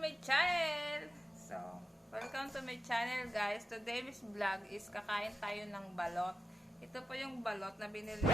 my channel! Welcome to my channel guys. Today's vlog is kakain tayo ng balot. Ito po yung balot na binili.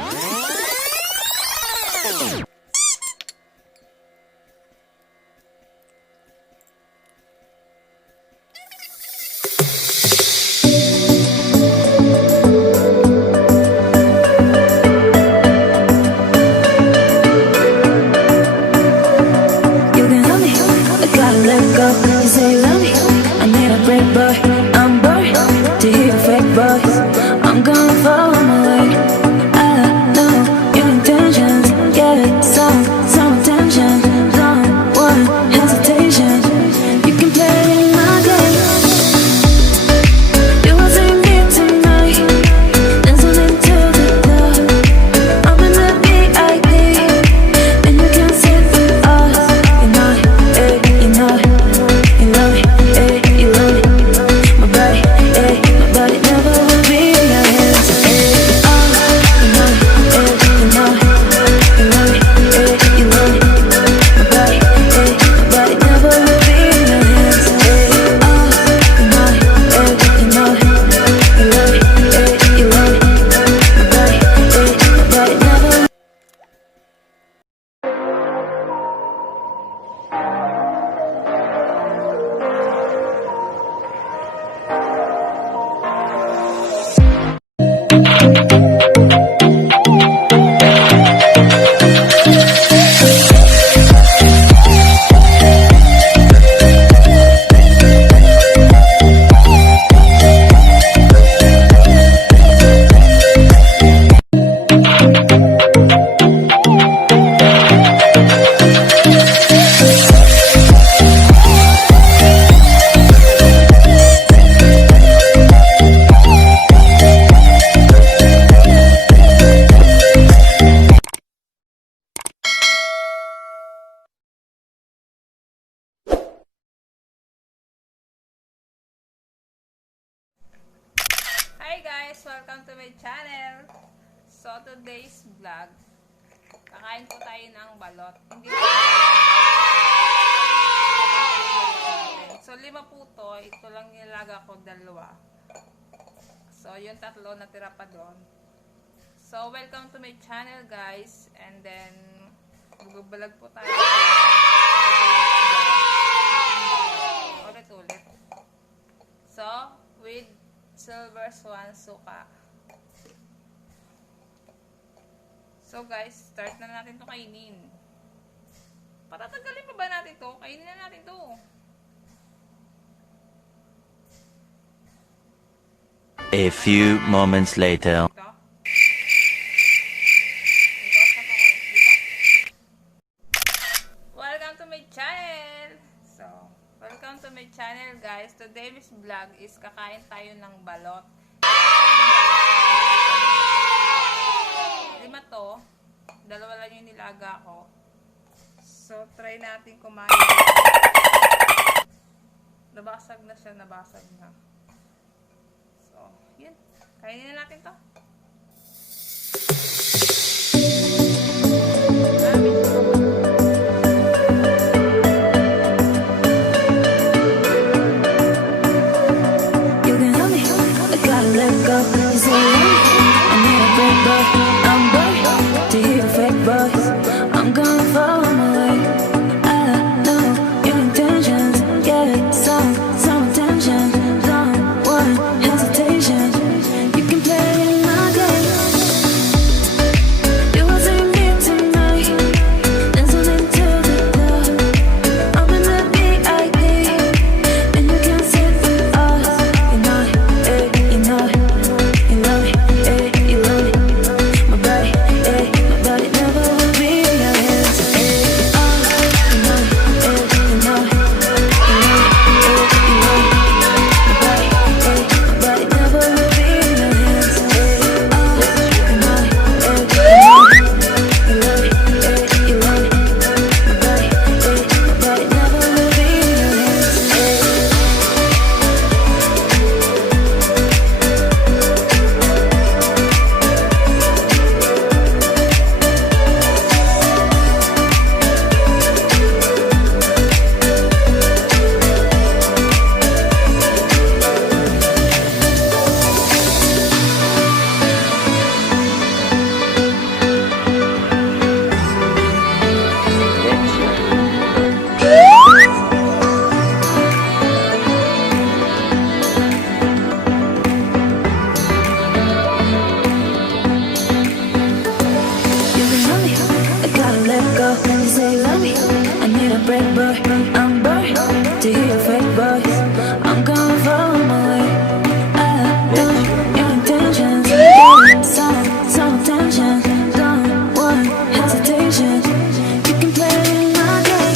Hi guys! Welcome to my channel! So, today's vlog, kakain po tayo ng balot. Hindi so, 5 po to. Ito lang nilaga ko, 2. So, yung 3 natira pa doon. So, welcome to my channel guys. And then, magbabalag po tayo. Ulit-ulit. So, with silver swan suka. So guys, start na natin to kainin. Patatagalin pa ba natin to? Kainin na natin to. A few moments later. Welcome to my channel. Welcome to my channel guys. Today's vlog is kakain tayo ng balot. 5 to. 2 lang yung nilaga ko. So, try natin kumain. Nabasag na siya, nabasag na. So, yun. Kainin na natin to. Some attention, don't want hesitation. You can play in my break, boy. I'm bored to hear your fake voice. I'm gonna follow my way. I know your intentions. Some attention. Don't want hesitation. You can play my game.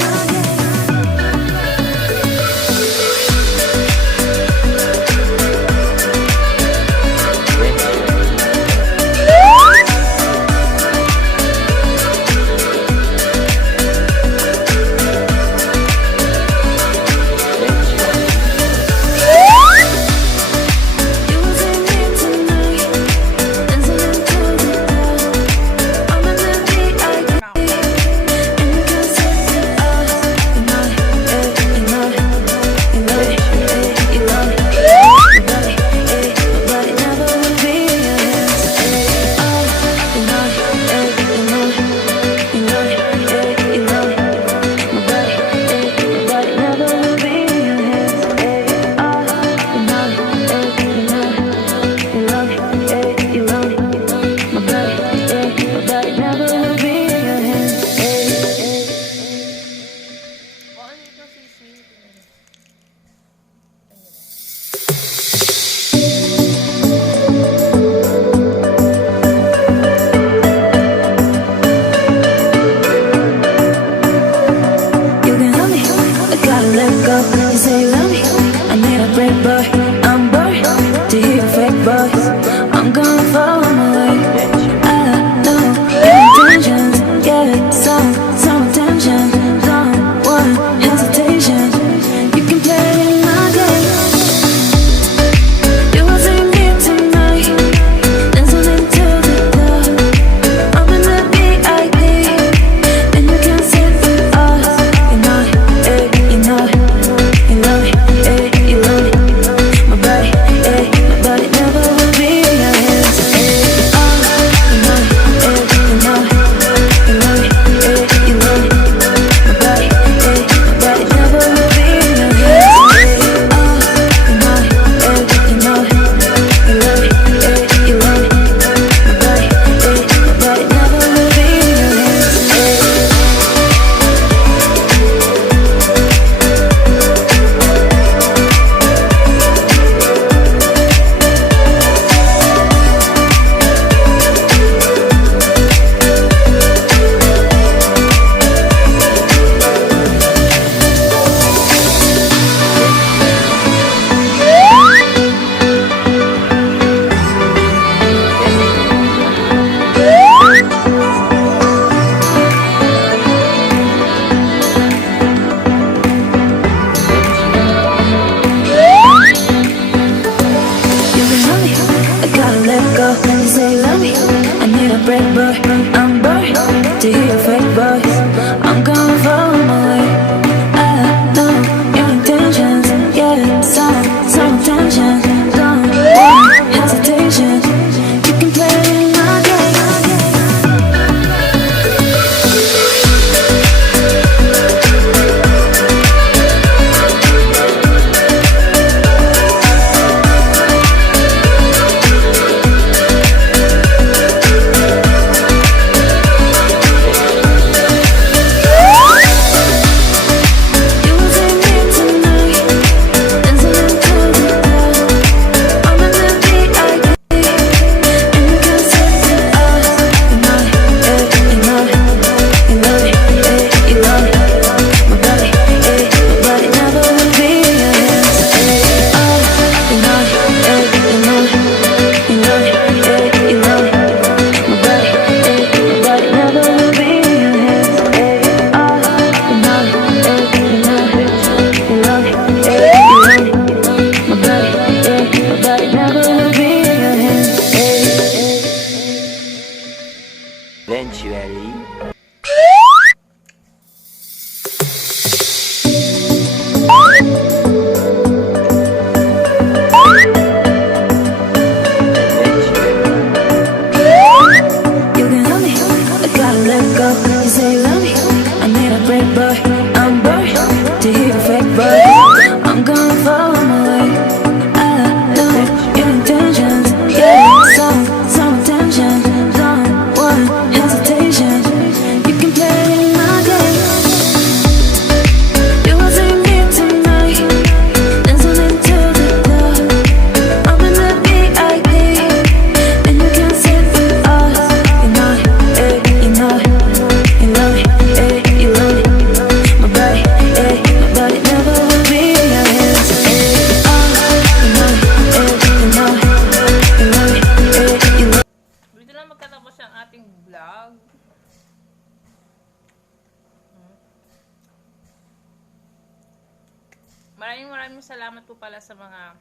maraming salamat po pala sa mga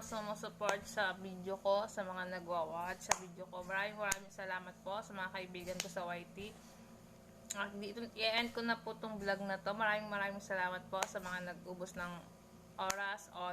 sumusupport sa video ko, sa mga nagwa-watch sa video ko. Maraming salamat po sa mga kaibigan ko sa YT. At dito, i-end ko na po tong vlog na to. Maraming salamat po sa mga nag-ubos ng oras o